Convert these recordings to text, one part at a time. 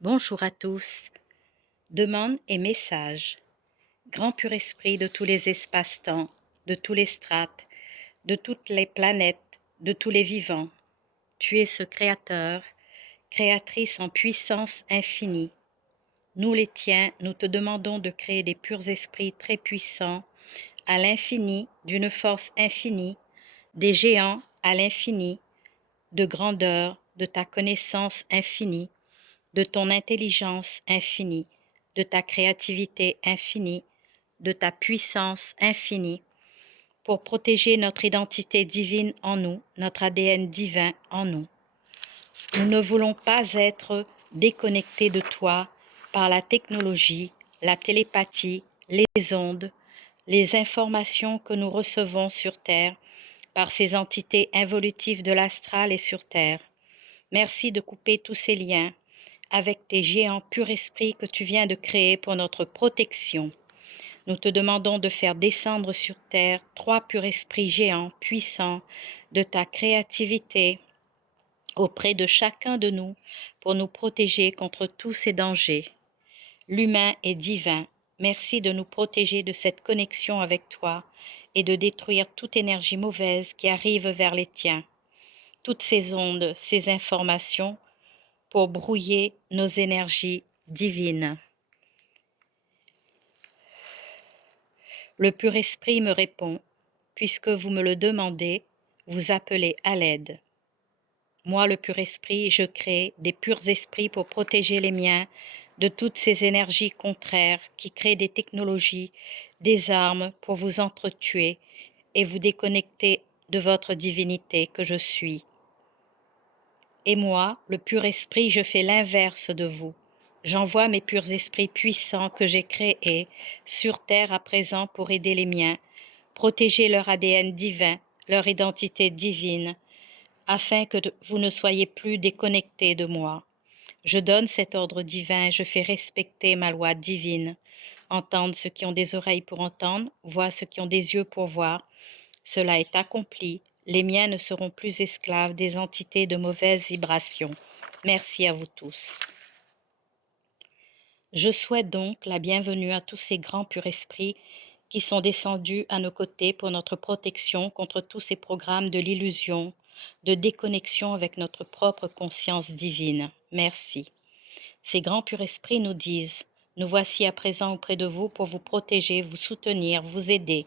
Bonjour à tous. Demande et message. Grand pur esprit de tous les espaces-temps, de tous les strates, de toutes les planètes, de tous les vivants. Tu es ce créateur, créatrice en puissance infinie. Nous les tiens, nous te demandons de créer des purs esprits très puissants, à l'infini, d'une force infinie, des géants à l'infini, de grandeur, de ta connaissance infinie, de ton intelligence infinie, de ta créativité infinie, de ta puissance infinie, pour protéger notre identité divine en nous, notre ADN divin en nous. Nous ne voulons pas être déconnectés de toi par la technologie, la télépathie, les ondes, les informations que nous recevons sur Terre par ces entités involutives de l'astral et sur Terre. Merci de couper tous ces liens avec tes géants pur esprit que tu viens de créer pour notre protection. Nous te demandons de faire descendre sur terre 3 purs esprits géants puissants de ta créativité auprès de chacun de nous pour nous protéger contre tous ces dangers. L'humain est divin. Merci de nous protéger de cette connexion avec toi et de détruire toute énergie mauvaise qui arrive vers les tiens. Toutes ces ondes, ces informations pour brouiller nos énergies divines. Le pur esprit me répond, puisque vous me le demandez, vous appelez à l'aide. Moi, le pur esprit, je crée des purs esprits pour protéger les miens de toutes ces énergies contraires qui créent des technologies, des armes pour vous entretuer et vous déconnecter de votre divinité que je suis. Et moi, le pur esprit, je fais l'inverse de vous. J'envoie mes purs esprits puissants que j'ai créés sur terre à présent pour aider les miens, protéger leur ADN divin, leur identité divine, afin que vous ne soyez plus déconnectés de moi. Je donne cet ordre divin, je fais respecter ma loi divine. Entendre ceux qui ont des oreilles pour entendre, voir ceux qui ont des yeux pour voir. Cela est accompli. Les miens ne seront plus esclaves des entités de mauvaise vibration. Merci à vous tous. Je souhaite donc la bienvenue à tous ces grands purs esprits qui sont descendus à nos côtés pour notre protection contre tous ces programmes de l'illusion, de déconnexion avec notre propre conscience divine. Merci. Ces grands purs esprits nous disent, nous voici à présent auprès de vous pour vous protéger, vous soutenir, vous aider.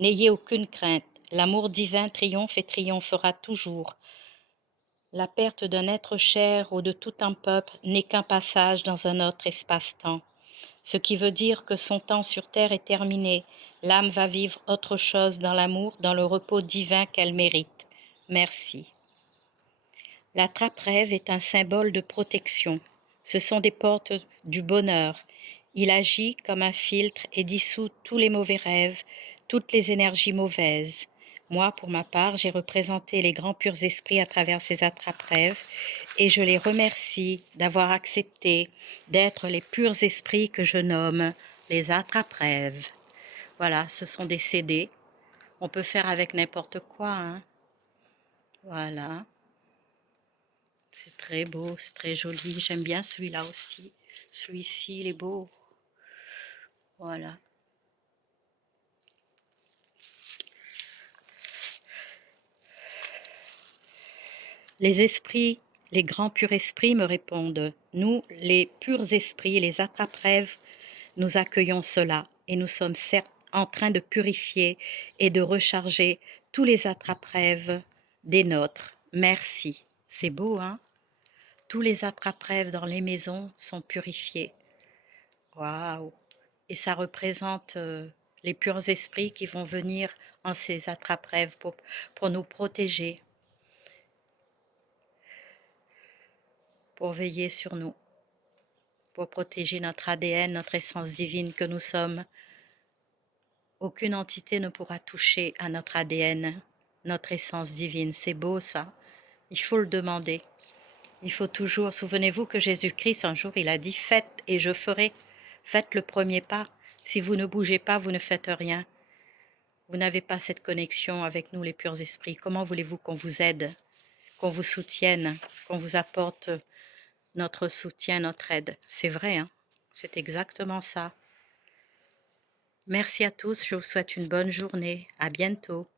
N'ayez aucune crainte, l'amour divin triomphe et triomphera toujours. La perte d'un être cher ou de tout un peuple n'est qu'un passage dans un autre espace-temps, ce qui veut dire que son temps sur terre est terminé. L'âme va vivre autre chose dans l'amour, dans le repos divin qu'elle mérite. Merci. La trappe-rêve est un symbole de protection. Ce sont des portes du bonheur. Il agit comme un filtre et dissout tous les mauvais rêves, toutes les énergies mauvaises. Moi, pour ma part, j'ai représenté les grands purs esprits à travers ces attrape-rêves et je les remercie d'avoir accepté d'être les purs esprits que je nomme les attrape-rêves. Voilà, ce sont des CD. On peut faire avec n'importe quoi, hein. Voilà. C'est très beau, c'est très joli. J'aime bien celui-là aussi. Celui-ci, il est beau. Voilà. Les esprits, les grands purs esprits me répondent. Nous, les purs esprits, les attrape-rêves, nous accueillons cela et nous sommes certes en train de purifier et de recharger tous les attrape-rêves des nôtres. Merci. C'est beau, hein? Tous les attrape-rêves dans les maisons sont purifiés. Waouh! Et ça représente les purs esprits qui vont venir en ces attrape-rêves pour nous protéger, pour veiller sur nous, pour protéger notre ADN, notre essence divine que nous sommes. Aucune entité ne pourra toucher à notre ADN, notre essence divine. C'est beau ça, il faut le demander. Il faut toujours, souvenez-vous que Jésus-Christ un jour il a dit « Faites et je ferai ». Faites le premier pas. Si vous ne bougez pas, vous ne faites rien. Vous n'avez pas cette connexion avec nous les purs esprits. Comment voulez-vous qu'on vous aide, qu'on vous soutienne, qu'on vous apporte notre soutien, notre aide. C'est vrai, hein? C'est exactement ça. Merci à tous, je vous souhaite une bonne journée. À bientôt.